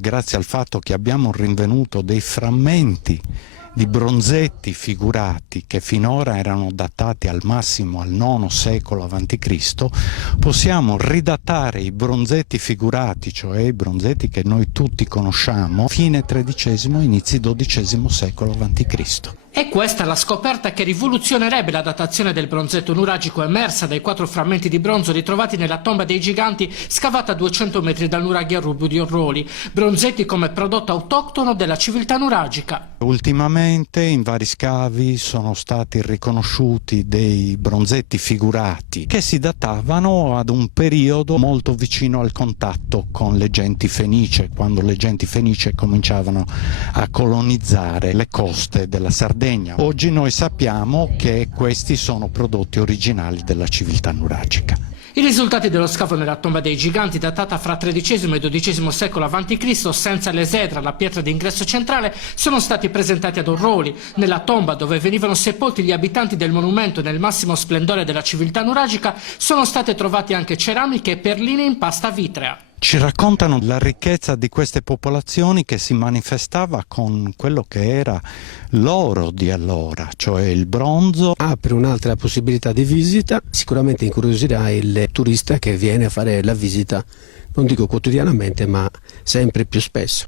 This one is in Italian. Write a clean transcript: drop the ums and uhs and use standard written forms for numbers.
grazie al fatto che abbiamo rinvenuto dei frammenti di bronzetti figurati che finora erano datati al massimo al IX secolo a.C., possiamo ridatare i bronzetti figurati, cioè i bronzetti che noi tutti conosciamo, fine XIII, inizi XII secolo a.C. E questa è la scoperta che rivoluzionerebbe la datazione del bronzetto nuragico emersa dai 4 frammenti di bronzo ritrovati nella tomba dei giganti scavata a 200 metri dal nuraghe Rubio di Orroli, bronzetti come prodotto autoctono della civiltà nuragica. Ultimamente in vari scavi sono stati riconosciuti dei bronzetti figurati che si datavano ad un periodo molto vicino al contatto con le genti fenicie, quando le genti fenicie cominciavano a colonizzare le coste della Sardegna. Oggi noi sappiamo che questi sono prodotti originali della civiltà nuragica. I risultati dello scavo nella tomba dei giganti, datata fra XIII e XII secolo a.C., senza l'esedra, la pietra d'ingresso centrale, sono stati presentati ad Orroli. Nella tomba dove venivano sepolti gli abitanti del monumento nel massimo splendore della civiltà nuragica sono state trovate anche ceramiche e perline in pasta vitrea. Ci raccontano la ricchezza di queste popolazioni che si manifestava con quello che era l'oro di allora, cioè il bronzo. Apre un'altra possibilità di visita, sicuramente incuriosirà il turista che viene a fare la visita, non dico quotidianamente, ma sempre più spesso.